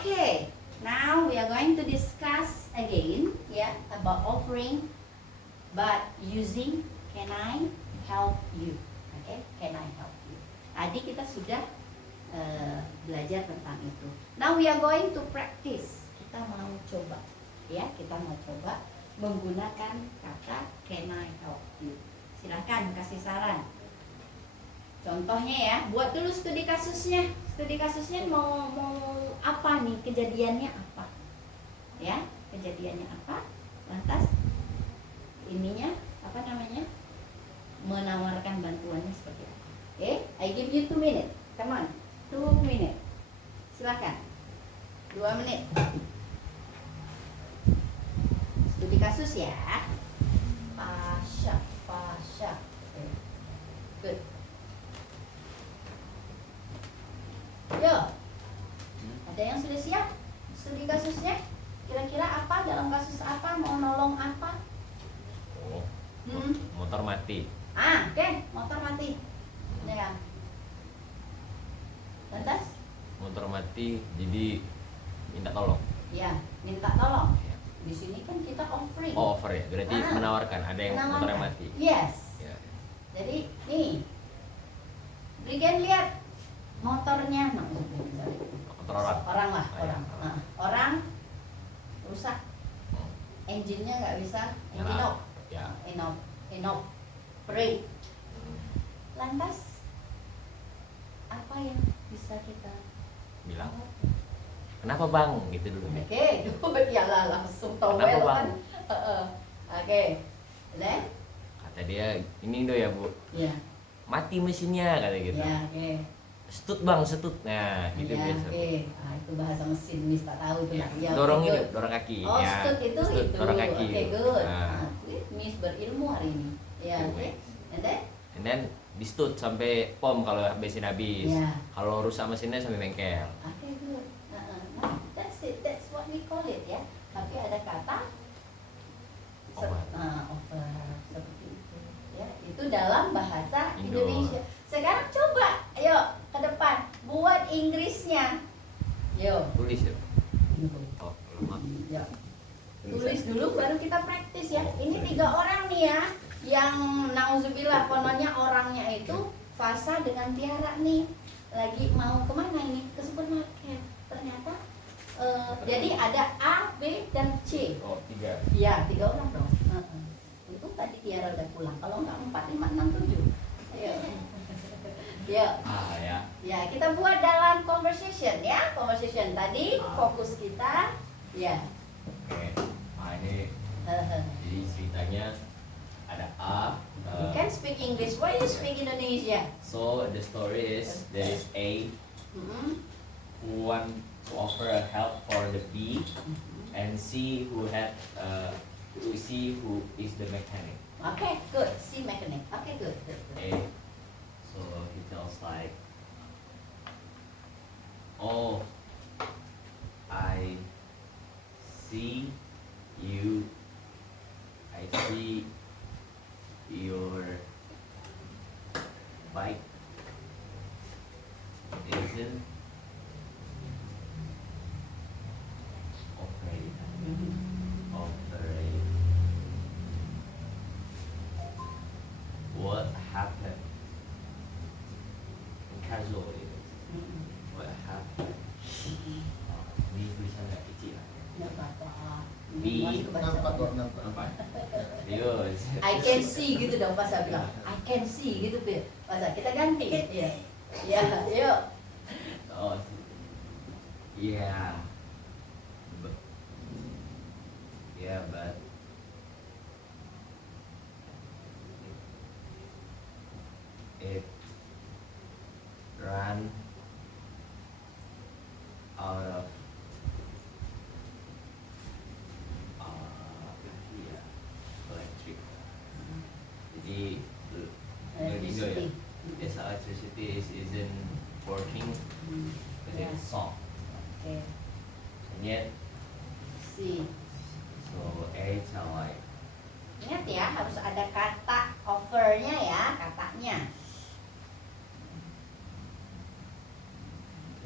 Okay, now we are going to discuss again, about offering, but using can I help you? Okay, can I help you? Tadi kita sudah belajar tentang itu. Now we are going to practice. Kita mau coba, kita mau coba menggunakan kata can I help you. Silakan kasih saran. Contohnya ya, buat dulu studi kasusnya. Studi kasusnya mau apa nih? Kejadiannya apa? Ya, kejadiannya apa? Lantas ininya apa namanya? Menawarkan bantuannya seperti apa? I give you 2 minutes. Come on, 2 minutes. Silakan. 2 menit. Studi kasus ya. Pasha. Good. Yo, ada yang sudah siap studi kasusnya? Kira-kira apa dalam kasus apa? Mau nolong apa? Motor mati. Oke, motor mati. Ya. Lantas? Motor mati, jadi minta tolong. Ya, minta tolong. Di sini kan kita offering. Oh, offer ya, berarti menawarkan. Ada yang motornya mati. Yes. Ya. Jadi nih, berikan lihat motornya, Motor orang. Orang rusak, engine-nya nggak bisa, inoperate. Lantas apa yang bisa kita Bilang, kenapa bang? Gitu dulu. Oke, iyalah langsung tahu Kenapa, kan. Bang? Oke, then Kata dia, ini do ya bu, ya, mati mesinnya, kata gitu. ya, oke. Stut bang, stut. Nah, gitu Ya, biasa. oke. Itu bahasa mesin, Miss tak tahu itu. Ya, Ya, dorong oke, ini, good. dorong kaki. Oh, ya. stut itu. Dorong kaki. Oke, good. Nah, Miss berilmu hari ini. Ya, oke. And then? and then di stut sampai pom kalau bensin habis. Ya. Kalau rusak mesinnya sampai bengkel. Oke, good. Nah, that's it. That's what we call it ya. Tapi ada kata offer seperti itu. Ya, itu dalam bahasa Indo. Indonesia. Sekarang coba, ayo ke depan buat Inggrisnya. Yo. Tulis ya. Oh, lemah. Ya. Tulis dulu baru kita praktis ya. Ini 3 orang nih ya, yang nauzubillah kononnya orangnya itu Fasa dengan Tiara nih lagi mau kemana ini? Ke supermarket. Ternyata jadi ada A, B, dan C. Oh, 3. Iya, 3 orang dong. Itu tadi Tiara udah pulang. Kalau nggak 4, 5, 6, 7. Ayo. Ya. Ya. Ya, kita buat dalam conversation ya. Conversation tadi fokus kita ya. Oke. Nah, ini jadi ceritanya ada A. You can speak English. Why you speak Indonesia? So the story is there is A who want to offer a help for the B, and C who is the mechanic. Okay, good. See mechanic. Okay, good. Okay. So he tells like, oh, I see your bike isn't operate. What happened? Casual it is. What happened? Ini tulisannya kecil. Nggak apa-apa. B. Masih kebaca. Nampak? Serius. I can see gitu dong pas saya bilang. I can see gitu pas kita ganti. Iya. Ya, yuk. Oh, yeah. But it ran out of electric. Jadi Indo ya, this electricity isn't working because it's soft. Okay. And yet, See. so A tell like, Ingat ya, harus ada kata offernya ya, katanya.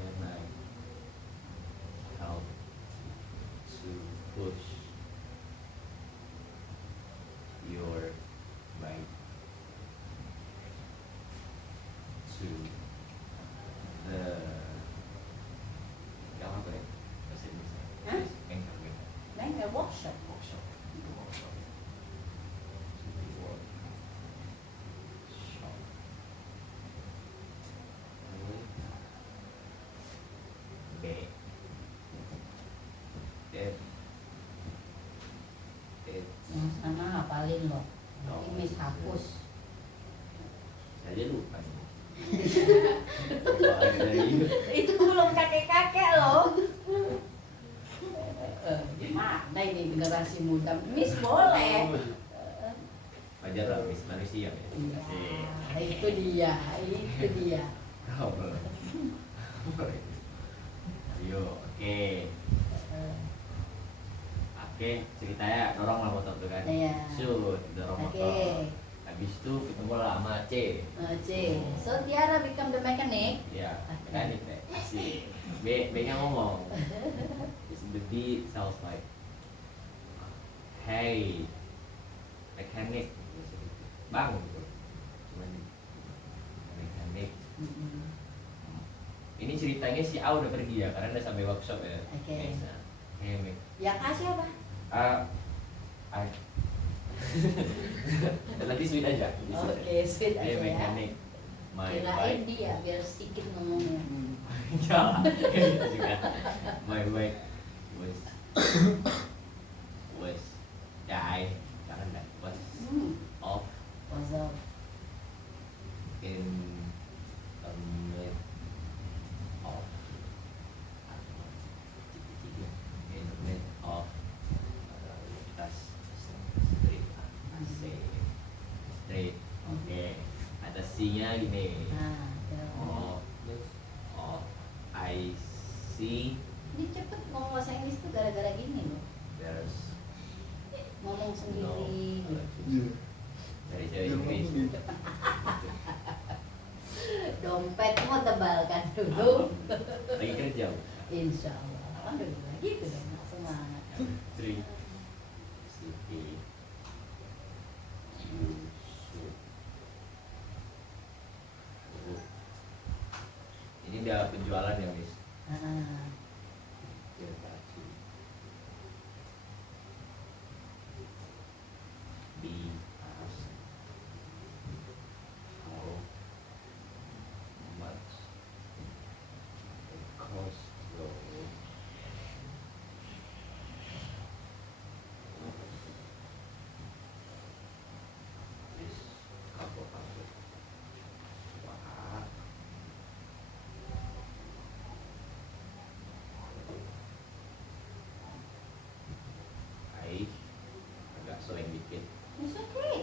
can I help Oke. It. Yang sana hafalin loh. Nanti Oh, Miss hapus. Saya lupa. Itu belum kakek-kakek loh. Gimana ini generasi muda? Miss boleh. Wajar lah, Miss manusia. Iya, itu dia. Ayo, oke. Oke, ceritanya dorong lah motor tuh kan. Iya. Shoot, dorong Oke. motor. Habis itu ketemu lah sama C. C. So Tiara become the mechanic. Ya, mekanik deh. Asik. B-nya ngomong. The B sounds like, hey, mechanic. Bang, gitu. Cuman mekanik. Ini ceritanya si A udah pergi ya, karena udah sampai workshop ya. Oke. Guys, nah, hey, Yang A siapa? nanti sweet aja. Oke, sweet aja Hey, ya. mekanik. My Kirain bike. dia biar sedikit ngomongnya. Ya, juga. My bike was die. Jangan dah. Was off Puzzle. in a mid of in the mid of tas straight straight oke ada C-nya gini Nah, tuh. oh I see Ini cepet ngomong bahasa Inggris tuh gara-gara gini loh. there's Ngomong sendiri. dari cewek Inggris Dompet mau tebalkan dulu. lagi kerja Insya Allah. Aduh, gitu dong, nggak semangat. Sri Siti Yusuf ini dia penjualan ya Miss Ah, dia baju di atas how much it cost though this couple hundred wah baik agak soeng dikit it's okay.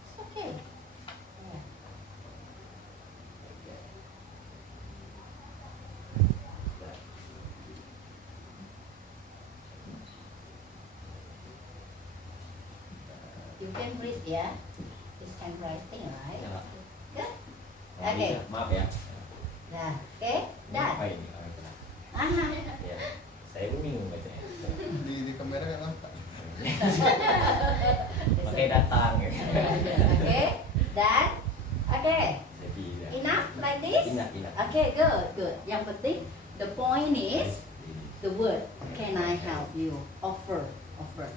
It's okay. Yeah. You can read ya. This handwriting, right? Ya. Good. Oh, Oke. iya, maaf ya Nah, oke, dah. apa ini orang kenal Aha. ya saya bingung bacanya di kamera yang nampak. pakai datang ya Oke, dan oke. jadi ya. Enough like this? Enough. Okay, good. Yang penting the point is the word can I help you? Offer.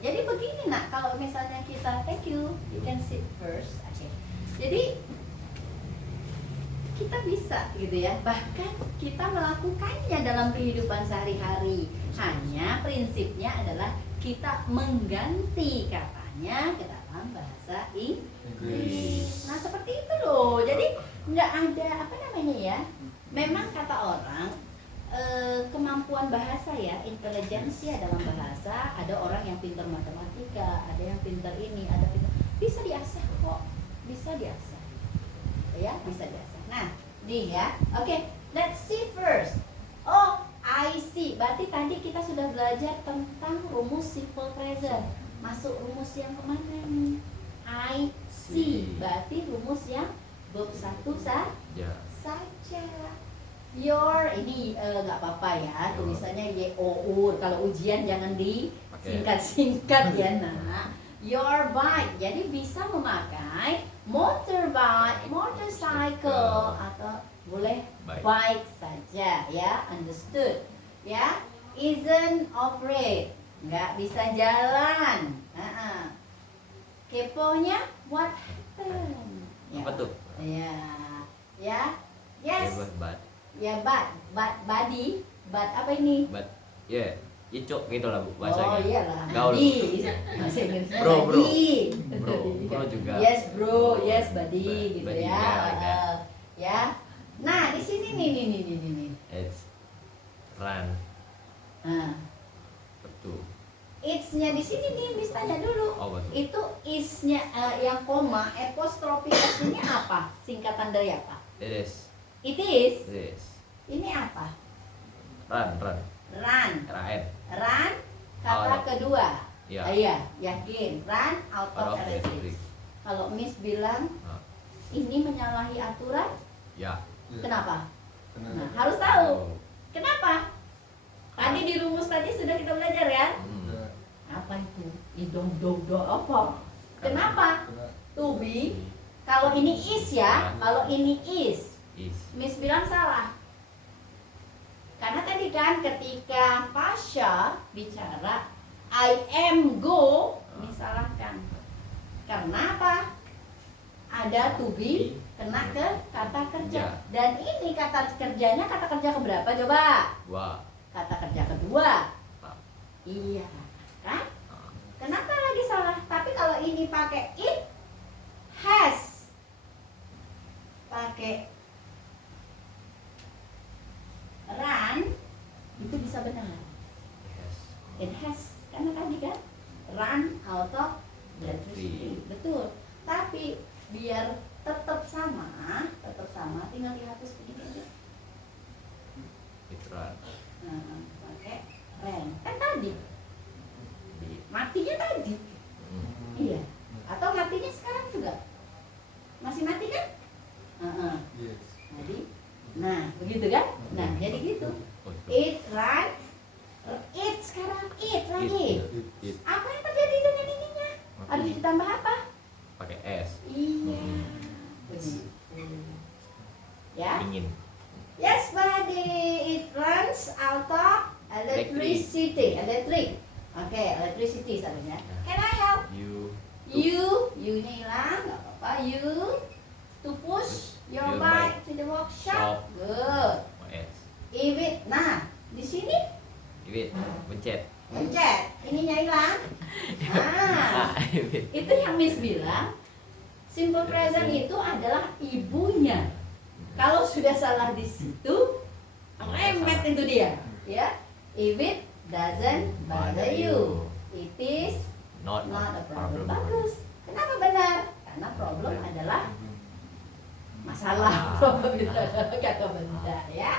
Jadi begini nak, kalau misalnya kita thank you can sit first. Oke. Jadi kita bisa gitu ya, bahkan kita melakukannya dalam kehidupan sehari-hari. Hanya prinsipnya adalah kita mengganti katanya ke dalam bahasa Inggris. Nah seperti itu loh. Jadi nggak ada apa namanya ya. Memang kata orang kemampuan bahasa ya, intelijensia dalam bahasa. Ada orang yang pintar matematika, ada yang pintar ini, ada pintar. Bisa diasah kok, bisa diasah. Ya, bisa diasah. Nah, nih ya. Oke, let's see first. Oh, I see. Berarti tadi kita sudah belajar tentang rumus simple present. Masuk rumus yang kemana nih? I see. Berarti rumus yang verb satu saja. Your ini nggak apa-apa ya. Tulisannya Y-O-U. Kalau ujian jangan disingkat-singkat ya, nah. Your bike. Jadi bisa memakai motorbike, motorcycle atau boleh bike saja ya. Understood? Ya. Isn't operate. Nggak bisa jalan. Keponya what happened? Apa tuh? Ya. Yes. But Ya, body But apa ini? But yeah, icuk gitu lah Bu Oh bahasanya. iyalah. Gaul. Buddy. Bahasa Inggrisnya Bro, bro. buddy. Bro juga. Yes bro, yes buddy gitu Buddy, ya. yeah, like that. Ya. Nah di sini nih. It's run. Nah, Betul. it's-nya di sini nih, Miss tanya dulu. Oh betul. Itu is-nya yang koma, apostrofi S-nya apa? Singkatan dari apa? It is. It is. This. Ini apa? Run. Run. Run. Run. Kata Out. kedua. Ya. Iya, yakin. Run out of Out of electric. electric. Kalau Miss bilang Ah. ini menyalahi aturan, Ya. Iya. kenapa? Karena Nah, harus tahu. Oh. Kenapa? Tadi di rumus tadi sudah kita belajar ya. Hmm. ya, Apa itu? Idom do apa? Kenapa? karena To be. Kalau ini is ya, kalau ini is. Is. Miss bilang salah. Karena tadi kan ketika Pasha bicara I am go, disalahkan. Karena apa? Ada to be kena ke kata kerja. Ya. Dan ini kata kerjanya kata kerja keberapa coba? Wah. Kata kerja kedua. Ah. Iya, kan? Ah. Kenapa lagi salah? Tapi kalau ini pakai it has, pakai run, itu bisa benar. Yes. It has, karena tadi kan run out of electricity, betul. Tapi biar tetap sama, tinggal dihapus begini aja. It run. Nah, pakai ran, kan tadi matinya tadi. Hmm. Iya. Atau matinya sekarang juga? Masih mati kan? Heeh. yes. Jadi, nah begitu kan? Nah jadi gitu. Oh, itu. It right? It sekarang it lagi. It. Apa yang terjadi dengan ininya? Harus ditambah apa? Pakai S. Iya. Begitu. Ya? Ingin. Yes, buddy. It runs out of electricity. Electric. Oke, electricity seharusnya. Can I help? You-nya hilang, nggak apa-apa. You to push your Your bike to the workshop. Shop. Good. Oh, S. If it, nah di sini Iwit. Pencet. pencet, ininya hilang. Nah, Iwit. itu yang Miss bilang. Simple present itu adalah ibunya. Kalau sudah salah di situ, remet itu dia. Ya, if it doesn't bother you, it is Not not a problem. problem. Bagus. Kenapa benar? Karena problem adalah masalah. Ah. Problem itu adalah kata benda ya.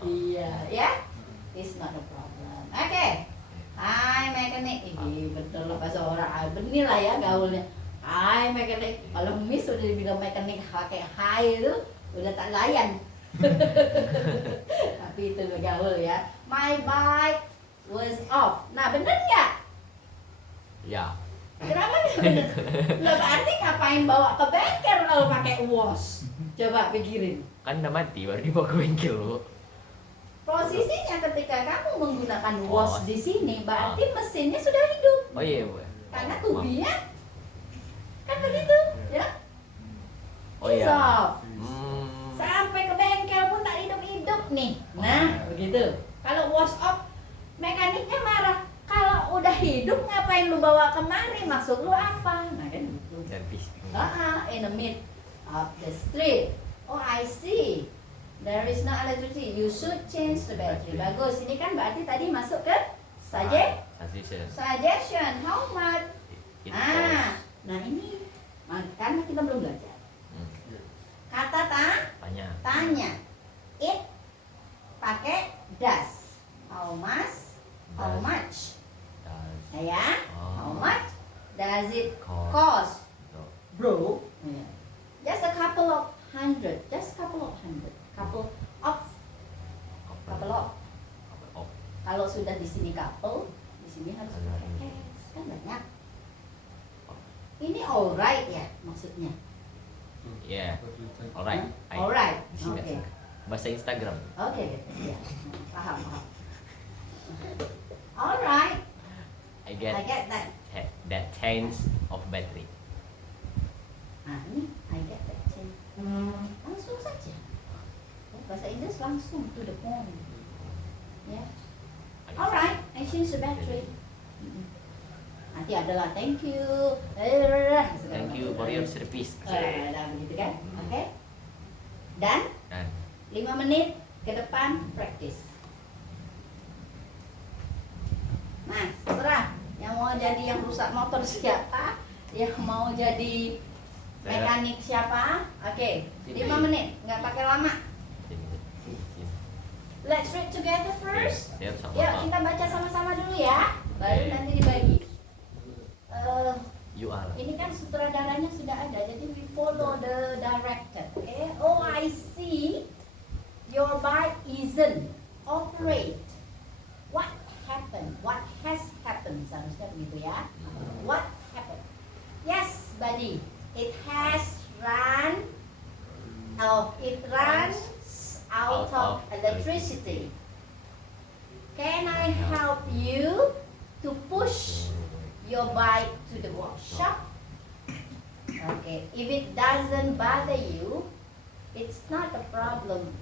Iya, ya. It's not a problem. Oke. Hai mekanik. Ih, betul lah bahasa orang. Benih lah ya gaulnya. Hai mekanik. Kalau Miss udah dibilang mekanik pakai hai itu udah tak layan. Tapi itu gaul ya. My bike was off. Nah, bener nggak? Ya. Kenapa nih bener? Nah, berarti ngapain bawa ke bengkel kalau pakai was? Coba pikirin. Kan udah mati baru dibawa ke bengkel Bu. Posisinya ketika kamu menggunakan was Was. di sini, berarti mesinnya sudah hidup. Oh iya Bu. Karena tubinya kan begitu, ya? Oh It's iya. off. Hmm. Sampai ke bengkel pun tak hidup-hidup nih. Nah, begitu. Kalau was off, mekaniknya marah. Kalau udah hidup ngapain lu bawa kemari? Maksud lu apa? Nah, kan gitu. Servis. In the mid of the street. Oh, I see. There is no electricity. You should change the battery. Bagus. Ini kan berarti tadi masuk ke Suggestion. suggestion. How much? It Ah, costs. nah ini karena kita belum belajar. Hmm. Kata Tanya. tanya. It pakai does. How much? How Does. much? Does. Ya. How much does it Cost. cost? So, Bro, just a couple of hundred, couple of kalau sudah di sini couple, di sini harus pakai cash, kan banyak. Ini alright ya maksudnya. Yeah. Alright. Alright, Di sini oke. bahasa Instagram. Oke, ya, paham. Alright, I I get get that. that change of battery. Nah ini I get that change. Langsung saja. Bahasa Inggris langsung to the point. Ya, change the battery. Nanti adalah thank you. Thank you for your service. Nah, begitu kan? Oke. Dan Dan 5 menit ke depan practice. Nah, terserah yang mau jadi yang rusak motor siapa, yang mau jadi mekanik siapa. Oke, 5 menit, nggak pakai lama. Let's read together first. Siap sama. Yuk kita baca sama-sama dulu ya, baru nanti dibagi. You are. Ini kan sutradaranya sudah ada, jadi we follow the director. Okay? Oh, I see. Your bike isn't operate. What happened? What has happened? Seharusnya begitu ya. What happened? Yes, buddy. It has run. Oh, it runs out of electricity. Can I help you to push your bike to the workshop? Okay, if it doesn't bother you, it's not a problem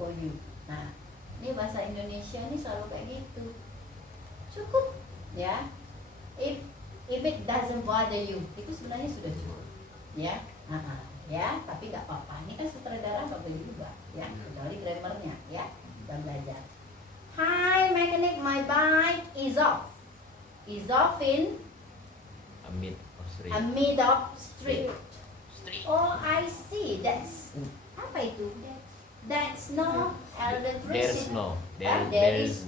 for you. Nah, ini bahasa Indonesia ini selalu kayak gitu. Cukup, ya. If it doesn't bother you, itu sebenarnya sudah cukup, ya. Ya, tapi nggak apa-apa. Ini kan sutradara nggak boleh juga, ya. Kecuali grammarnya, ya. Kita belajar. Hi, mechanic, my bike is off. Is off in Amid of street. a mid of street. Street. Oh, I see. That's apa itu? That's no There's electricity. no. There's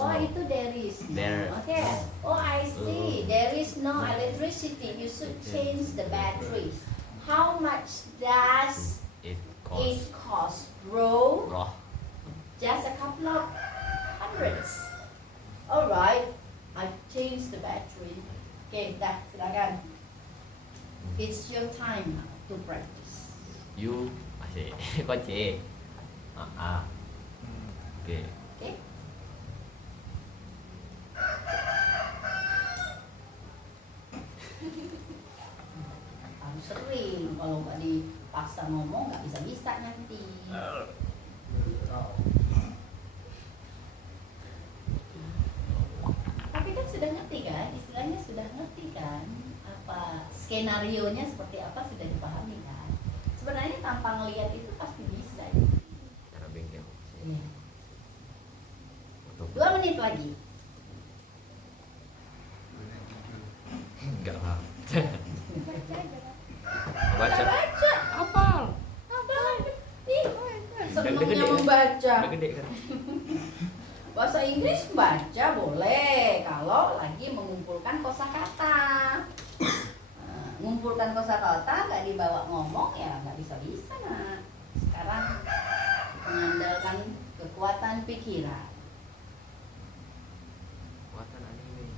Oh, no. itu there is. There. Okay. Oh, I see. There is no electricity. You should change the batteries. How much does It it costs. cost, bro? Roh. Just a couple of hundreds. Alright, I changed the battery. Okay, dah, silakan. It's your time now to practice. You masih kunci. Oke. Okay? Harus sering, kalau nggak dipaksa ngomong nggak bisa nanti. Tapi kan sudah ngerti kan, istilahnya sudah ngerti kan, apa skenarionya seperti apa sudah dipahami kan. Sebenarnya tanpa ngelihat itu pasti bisa. Cara bengkel. Iya. Untuk 2 menit lagi. enggak lah. Baca. Baca. Baca. Apal. Apa? Ih, senangnya gede. membaca. Udah gede kan. Bahasa Inggris baca boleh kalau lagi mengumpulkan kosakata. Nah, mengumpulkan kosakata nggak dibawa ngomong ya nggak bisa nak. Sekarang mengandalkan kekuatan pikiran. Kuatan anime.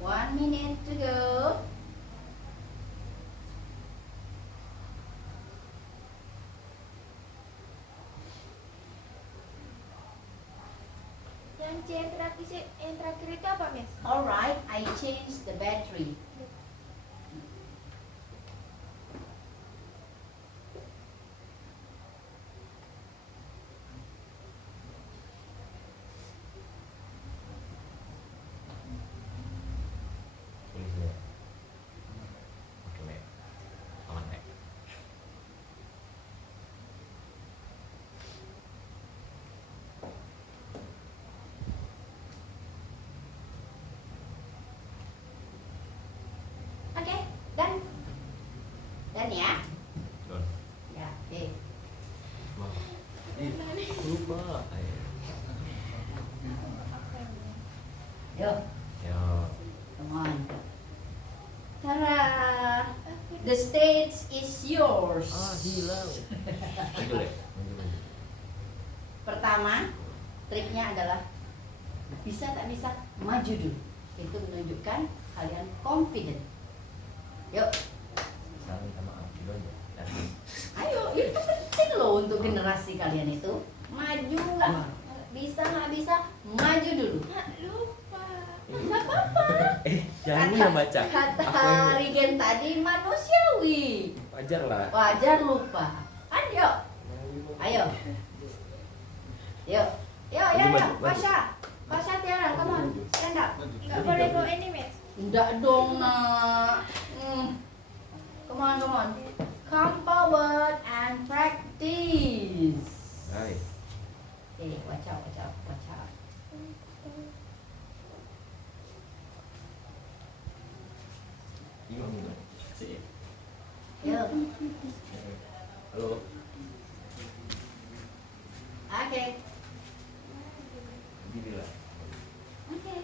One minute to go. Yang C yang terakhir itu apa, Miss? Alright, I changed the battery. Tulis ya. Oke, Mek. Aman, Mek. Oke, dan ya. Don. Ya, oke. Mau. lupa. Ayo. Apa ini? Yo, Ya. come on. Tara, the stage is yours. Hilang. Maju Le. Maju. Pertama, triknya adalah bisa tak bisa maju dulu. Itu menunjukkan kalian confident. Yuk, Salam minta maaf dulu aja. Nanti. ayo, itu penting loh untuk generasi kalian itu. Maju nggak nggak bisa, maju dulu. Ah, lupa. Nggak apa-apa. Jangan yang baca. Kata Aku yang Rigen tadi manusiawi. wajar lah. Wajar lupa. Ayo, ayo. Yuk, yuk, Maju, yuk, maju, maju. Pasha Tiara, come on, stand up. Nggak boleh bawa ini, Miss. Enggak dong, nak. Come on. Come forward and practice. Hai. Watch out. Iwan dong. Si. Yuk. Halo. Oke, Gini lah.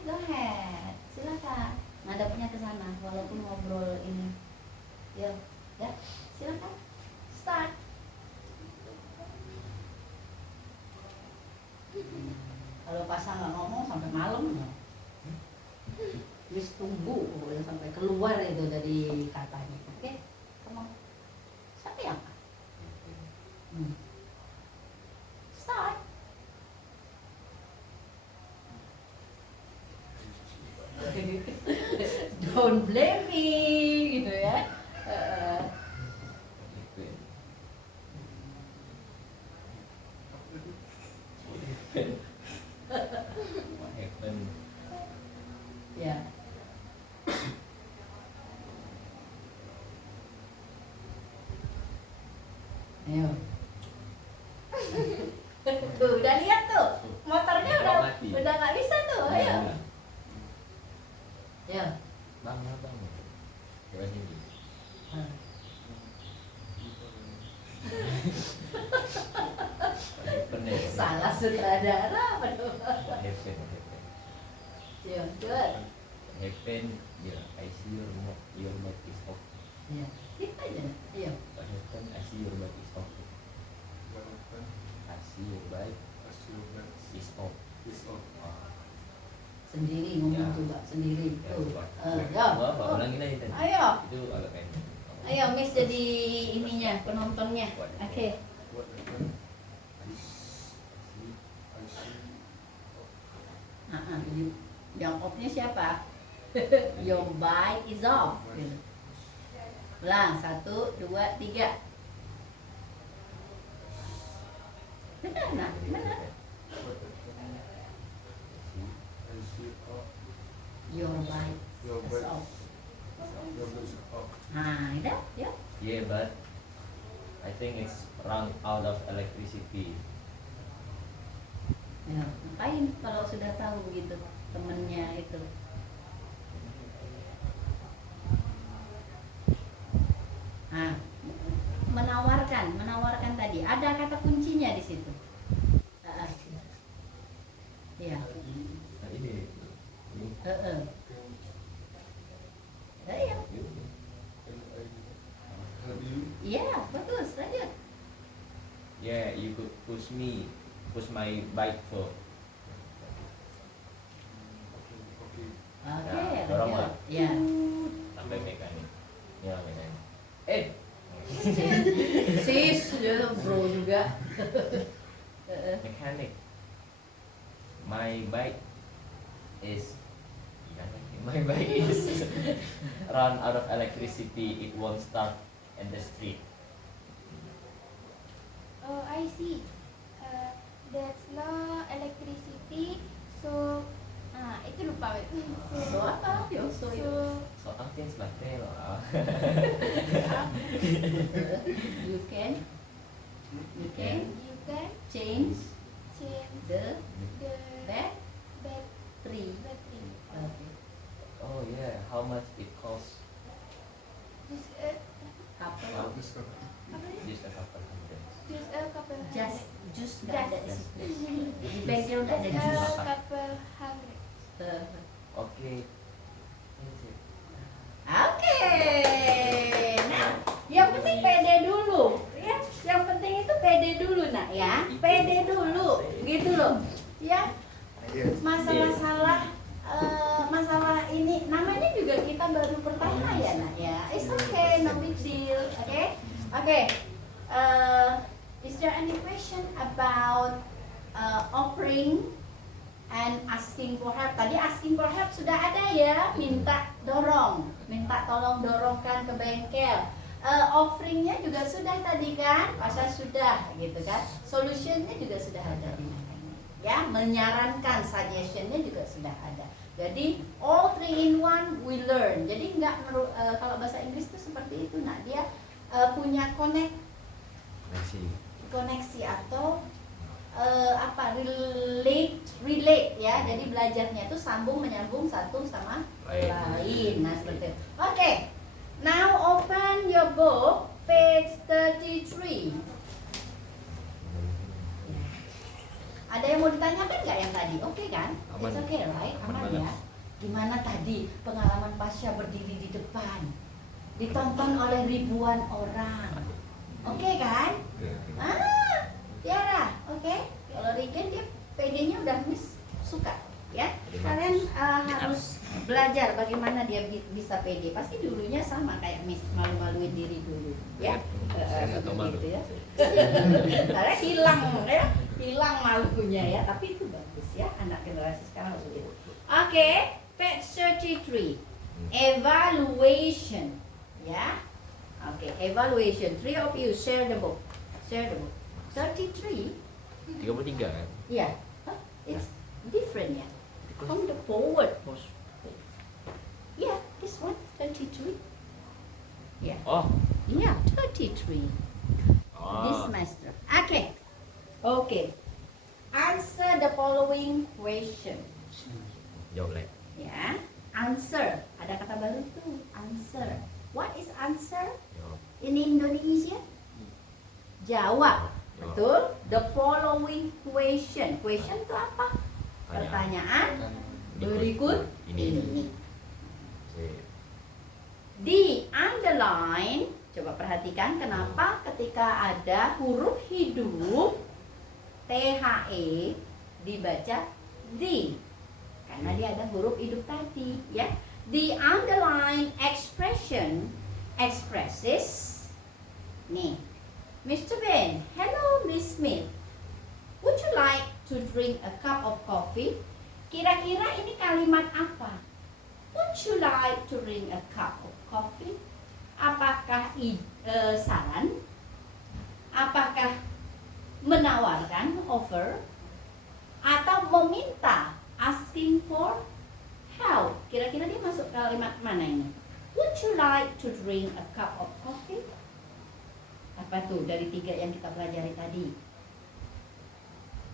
go ahead. Silakan. Ngadepnya ke sana, walaupun ngobrol ini. Ya, silakan. Start. Kalau pasang nggak ngomong sampai malam, wis tunggu sampai keluar itu dari katanya. Oke, come on. Siapa yang? Start. Don't blame me, gitu ya. What happened? Ya. Ayo. Tuh, udah lihat tuh. Motornya Mati. udah nggak bisa tuh. Ayo. Ya. Bang. Coba sini. What happened ya? Salah sutradara. What happened? Ya, good. What happened? Ya, I see your bike is off. Ya, gitu aja. Iya. What happened? I see your bike is off. I see your bike is off. Ah, Sendiri ngomong Ya. coba sendiri. ya, Tuh. coba. Ya. Coba, ulangin aja tadi. Ayo. Itu agak pendek. Ayo, Miss jadi ininya, penontonnya. Oke. Yang off-nya siapa? Your bike is off. Ulang, 1, 2, 3. Benar, nak? Benar. Your bike is off. Nah, udah, ya. Yeah, but I think it's run out of electricity. Ya, ngapain kalau sudah tahu begitu temennya itu? Nah, menawarkan tadi ada kata kuncinya di situ. Ya, Nah, ini. ya, iya, bagus, lanjut. Yeah, you could push my bike for. Oke, Ya, dorong lanjut. lah. Ya. Sampai mekanik. Ya, mekanik. Sis, ya, bro juga. Mechanic. My bike is run out of electricity. It won't start in the street. Oh, I see. There's no electricity, so itu lupa. So apa? Yo, so yo. So angin sebagai loh. You can you can change change the the battery. battery. Okay. Oh yeah, how much it costs? Just Couple. apa nih? Just a couple hundred. Just a couple Just jus nggak ada di situ. Di bengkel nggak ada Just jus. a couple hundred. Oke. Oke. Nah, yang penting pede dulu, ya. Yang penting itu pede dulu, nak ya. Pede dulu, gitu loh, ya. Yes. Masalah-masalah masalah ini namanya juga kita baru pertama ya, nak ya. It's okay, no big deal, okay? Okay. Is there any question about offering and asking for help? Tadi asking for help sudah ada ya, minta tolong dorongkan ke bengkel. Offeringnya juga sudah tadi kan, pasal sudah gitu kan. Solutionnya juga sudah ada di mana ini, ya. Menyarankan, suggestionnya juga sudah ada. Jadi all 3 in 1 we learn. Jadi nggak kalau bahasa Inggris itu seperti itu, nak dia punya koneksi atau relate ya. Jadi belajarnya itu sambung menyambung satu sama lain. Nah, seperti itu. Oke. Now open your book page 33. Ada yang mau ditanyakan nggak yang tadi? Oke kan? Aman. It's okay, right? Aman Aman ya. Gimana tadi pengalaman Pasha berdiri di depan, ditonton oleh ribuan orang. Oke kan? Tiara, oke? Kalau Regen dia PD-nya udah Miss suka, ya. Kalian harus belajar bagaimana dia bisa PD. Pasti dulunya sama kayak Miss, malu-maluin diri dulu, ya. Gitu ya. Karena hilang malunya ya. Tapi itu bagus ya, anak generasi sekarang harus begitu. Oke, page 33, evaluation, ya. Oke, evaluation. 3 of you share the book. 33. 33 kan? Yeah. Huh? It's different, yeah. From the forward. Yeah, this one, 33. Yeah. Oh. Yeah, 33. This semester. Okay. Okay. Answer the following question. Jawab lagi. Ya. Answer. Ada kata baru tuh. Answer. What is answer Jawab. in Indonesia? Jawab. Betul. The following question. Question itu apa? Pertanyaan berikut ini. Di underline, coba perhatikan kenapa ketika ada huruf hidup THE dibaca di, karena dia ada huruf hidup tadi, ya. The underline expression expresses nih. Mr. Ben, hello Miss Smith. Would you like to drink a cup of coffee? Kira-kira ini kalimat apa? Would you like to drink a cup of coffee? Apakah saran? Apakah menawarkan, offer? Atau meminta, asking for help? Kira-kira dia masuk kalimat mana ini? Would you like to drink a cup of coffee? Apa tuh dari 3 yang kita pelajari tadi?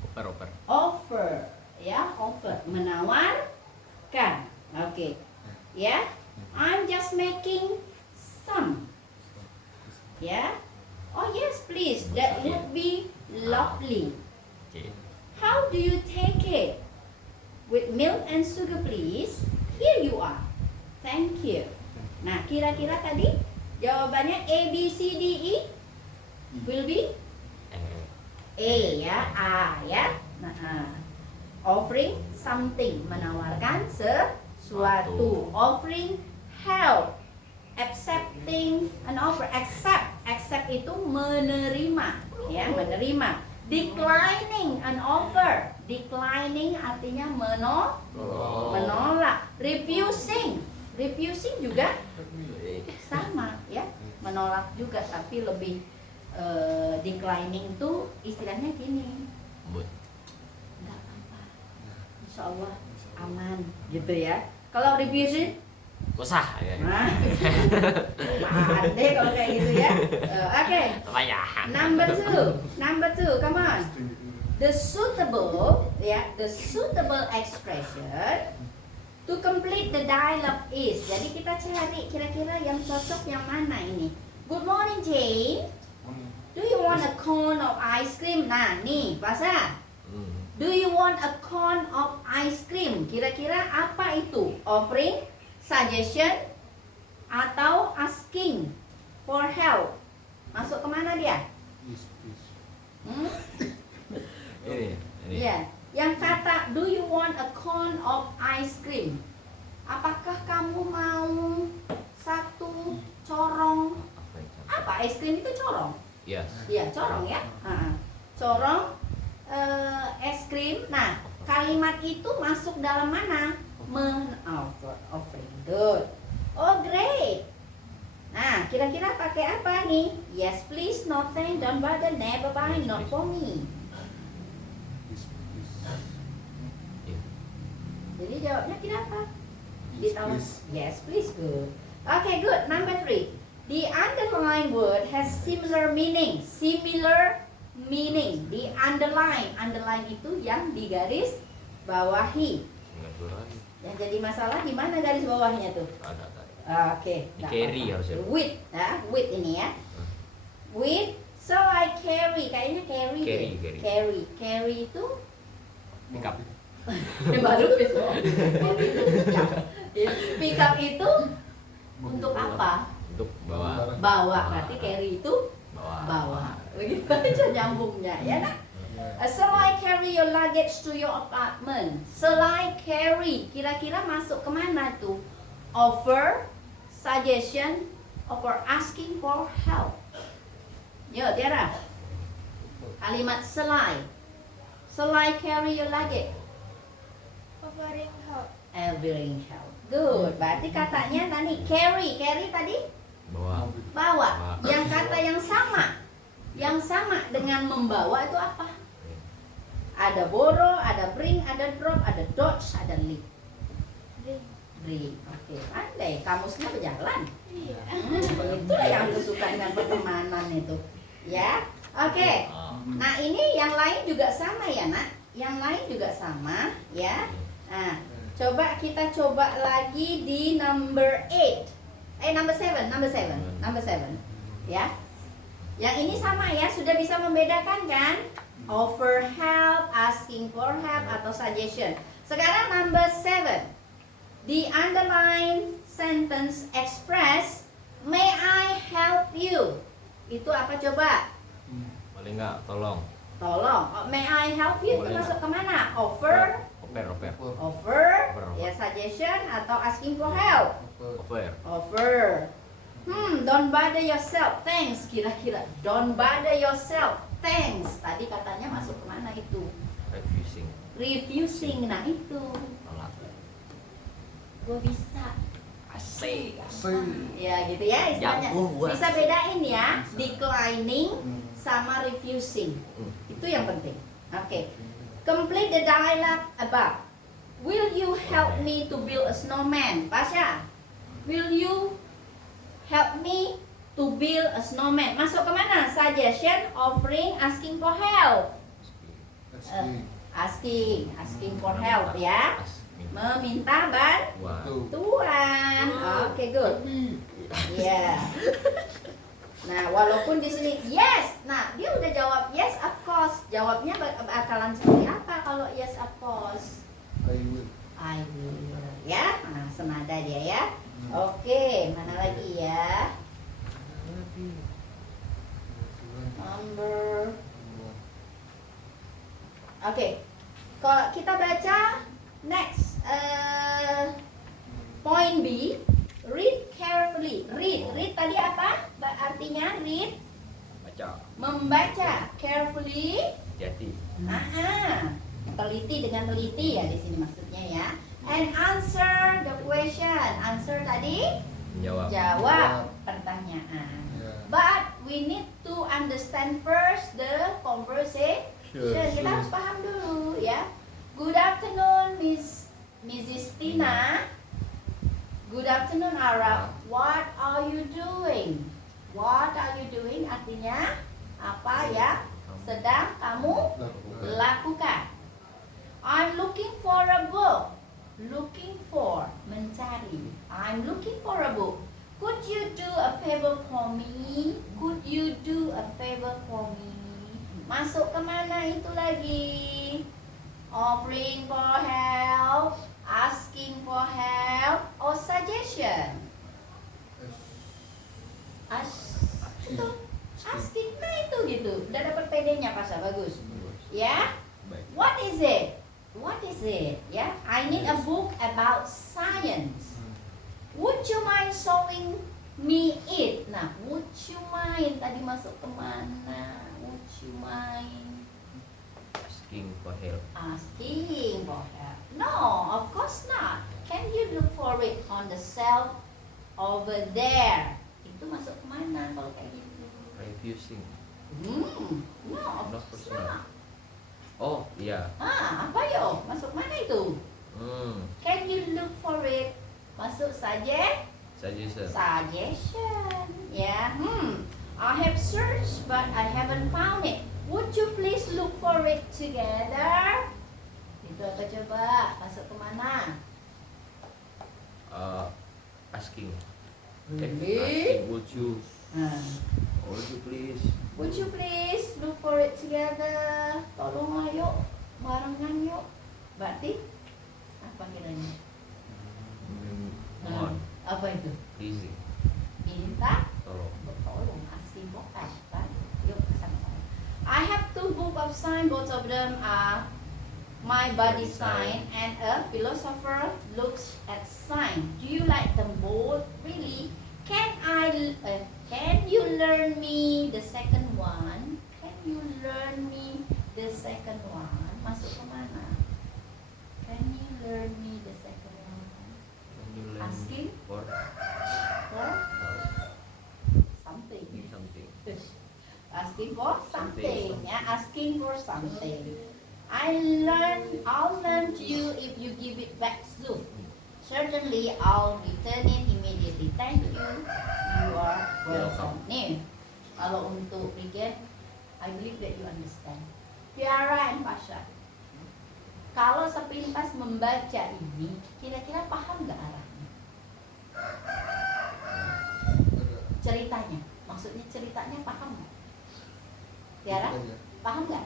Oper. Offer, ya, offer, menawarkan. Oke. Ya. I'm just making some. Ya. Oh yes, please. That would be lovely. Okay. How do you take it? With milk and sugar, please. Here you are. Thank you. Nah, kira-kira tadi jawabannya A, B, C, D, E will be A, ya, A, ya. Nah, offering something, menawarkan sesuatu. Offering help, accepting an offer. Accept itu menerima, ya, menerima. Declining an offer. Declining artinya menolak. Refusing juga sama, ya, menolak juga, tapi lebih declining tuh istilahnya gini, nggak apa-apa, insya Allah aman, gitu ya. Kalau refusing, Usah. nah, deh kalau kayak gitu ya. Oke. Number two, come on. The suitable expression to complete the dialogue is. Jadi kita cari kira-kira yang cocok yang mana ini. Good morning, Jane. Do you want a cone of ice cream? Nah, nih, Pasha. Do you want a cone of ice cream? Kira-kira apa itu? Offering, suggestion, atau asking for help? Masuk kemana dia? Please, please. Hmm? Ini. Iya. Yang kata do you want a cone of ice cream? Apakah kamu mau satu corong? Apa es krim itu corong? Yes. Iya, corong ya. Corong es krim. Nah, kalimat itu masuk dalam mana? Offering. Good. Oh, great. Nah, kira-kira pakai apa nih? Yes, please, no thanks, don't bother, never mind, not for me. Please, please. Jadi jawabnya kira apa? Please, Ditawar. please. Yes, please, good. Okay, good. Number 3. The underlined word has similar meaning. Similar meaning. The underline itu yang digaris bawahi. Yang jadi masalah di mana garis bawahnya tuh? Ada tadi. Oke. Di carry harusnya. With, with ini ya. With, so I carry. Kayaknya carry. Carry, deh. carry. Carry itu Pick up. baru pick up. Pick up itu untuk apa? Untuk bawa. Bawa. Berarti carry itu bawa. Begitu aja nyambungnya ya nak? Shall I carry your luggage to your apartment? Shall I carry? Kira-kira masuk kemana tuh? Offer, suggestion, or asking for help. Yo, Tiara. Kalimat shall I. Shall I carry your luggage? Offering help. Offering help. Good. Berarti katanya tadi carry. Carry tadi Bawa. bawa. Yang kata yang sama. Yang sama dengan membawa itu apa? Ada borrow, ada bring, ada drop, ada dodge, ada leave. Bring. Oke, pandai. Kamusnya berjalan. Iya. Itulah yang aku suka dengan pertemanan itu. Ya. Oke. Nah, ini yang lain juga sama ya, Nak. Yang lain juga sama, ya. Nah, coba kita coba lagi di number 8. Number 7. Ya. Yang ini sama ya, sudah bisa membedakan kan? Offer help, asking for help, atau suggestion. Sekarang number 7. The underlined sentence express, may I help you? Itu apa coba? Boleh nggak? Tolong. Tolong. May I help you? Itu Boleh masuk kemana? Offer, Offer. ya suggestion, atau asking for help? Offer. Offer. Don't bother yourself. Thanks. Kira-kira. Don't bother yourself. Thanks. Tadi katanya masuk kemana itu? Refusing. Refusing. Nah itu. Tolak. Gue bisa. Asik. Ya gitu ya istilahnya. Bisa bedain ya. Declining sama refusing. Itu yang penting. Oke. Complete the dialogue above. Will you help me to build a snowman? Pasha. Will you help me to build a snowman? Masuk kemana? Suggestion, offering, asking for help. Asking for help ya. Meminta bantuan. Oke, good. Ya. Nah, walaupun di sini yes. Nah, dia udah jawab yes of course. Jawabnya bakalan seperti apa kalau yes of course? I will. Ya. Nah, senada dia ya. Oke, mana lagi ya? Number. Oke. Kalau kita baca next point B, read carefully. Read tadi apa? Artinya read Baca. membaca, carefully. Hati-hati. Teliti dengan teliti ya di sini maksudnya ya. And answer the question. Answer tadi Jawab. jawab pertanyaan. But we need to understand first the conversation. Kita harus paham dulu ya. Good afternoon, Mrs. Tina. Good afternoon, Arab. What are you doing? What are you doing? Artinya apa ya? Sedang kamu lakukan. I'm looking for a book. Looking for, mencari. I'm looking for a book. Could you do a favor for me? Could you do a favor for me? Masuk ke mana itu lagi? Offering for help, asking for help, or suggestion? Betul. Asking, nah itu gitu. Udah dapat PD-nya Pasha, bagus. Ya? Baik. What is it? What is it? Ya, I need a book about science. Would you mind showing me it? Nah, would you mind tadi masuk ke mana? Would you mind Asking for help. asking for help? No, of course not. Can you look for it on the shelf over there? Itu masuk ke mana kalau kayak gitu? Refusing. No, of Not course personal. not. Oh, iya. Apa yo? Masuk mana itu? Can you look for it? Masuk saja. Suggestion. Suggestion. Ya. I have searched but I haven't found it. Would you please look for it together? Itu apa coba? Masuk ke mana? Asking. Really? Asking, would you please? Would you please look for it together? Tolonglah yuk, barengan yuk. Berarti apa kiranya? Mohon. Apa itu? Pleasing. Minta Tolong. tolong, asking for help, kan? Yuk sama-sama. I have 2 books of sign. Both of them are My Body Sign and A Philosopher Looks at Sign. Do you like them both? Really? Can you learn me the second one? Can you learn me the second one? Masuk ke mana? Can you learn me the second one? Can you learn Asking for for something. something? Asking for something. Something. Ya, asking for something. I'll learn to you if you give it back soon. Certainly, I'll return it immediately. Thank you. You are welcome. Nih, kalau untuk Regen, I believe that you understand. Tiara and Pasha, kalau sepintas membaca ini, kira-kira paham nggak arahnya? Ceritanya, maksudnya ceritanya paham nggak? Tiara, paham nggak?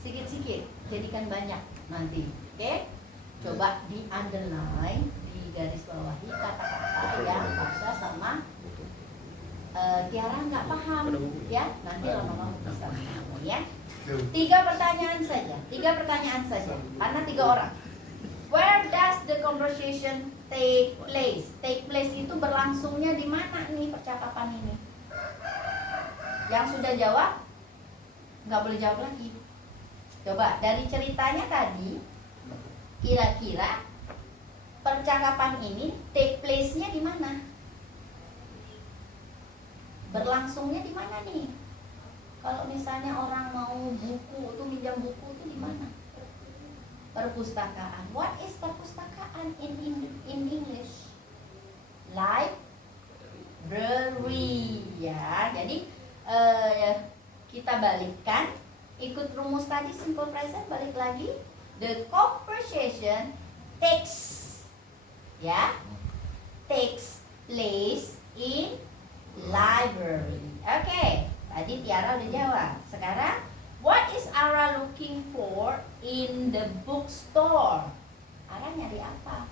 Sikit-sikit, jadikan banyak nanti, oke? Coba di underline, di garis bawahi kata-kata yang Pasha sama Tiara nggak paham, ya? Nanti lama-lama bisa paham, ya? 3 pertanyaan saja, karena 3 orang. Where does the conversation take place? Take place itu berlangsungnya di mana nih percakapan ini? Yang sudah jawab, nggak boleh jawab lagi. Coba dari ceritanya tadi, kira-kira percakapan ini take place-nya di mana? Berlangsungnya di mana nih? Kalau misalnya orang mau buku tuh minjam buku tuh di mana? Perpustakaan. What is perpustakaan in English? Library. Ya, jadi kita balikkan. Ikut rumus tadi simple present, balik lagi. The conversation takes place in library. Oke, tadi Tiara udah jawab. Sekarang, what is Ara looking for in the bookstore? Ara nyari apa?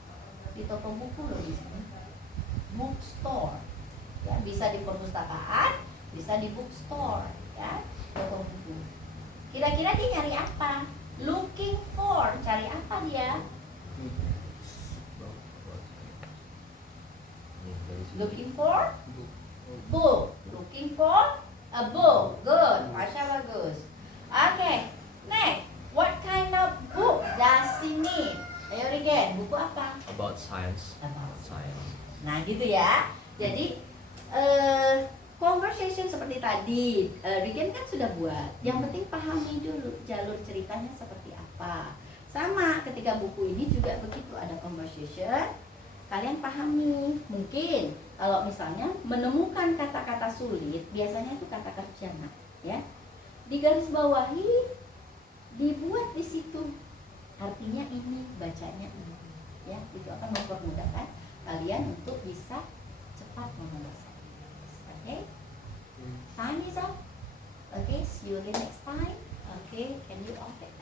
Di toko buku loh di sini. Bookstore. Ya, bisa di perpustakaan, bisa di bookstore, ya, toko buku. Kira-kira dia nyari apa? Looking for, cari apa dia? Looking for book. Looking for a book. Good, Pasha bagus. Okay, next. What kind of book does he need? Ayo Regen, buku apa? About science. About Science. Nah gitu ya. Jadi conversation seperti tadi, Regen kan sudah buat. Yang penting pahami dulu jalur ceritanya seperti apa. Sama ketika buku ini juga begitu, ada conversation. Kalian pahami. Mungkin kalau misalnya menemukan kata-kata sulit, biasanya itu kata kerja, ya. Di garis bawahi dibuat di situ. Artinya ini, bacanya ini, ya. Itu akan mempermudahkan kalian untuk bisa cepat menyelesaikan. Okay? Time is up. Okay, see you again next time. Okay, can you off it?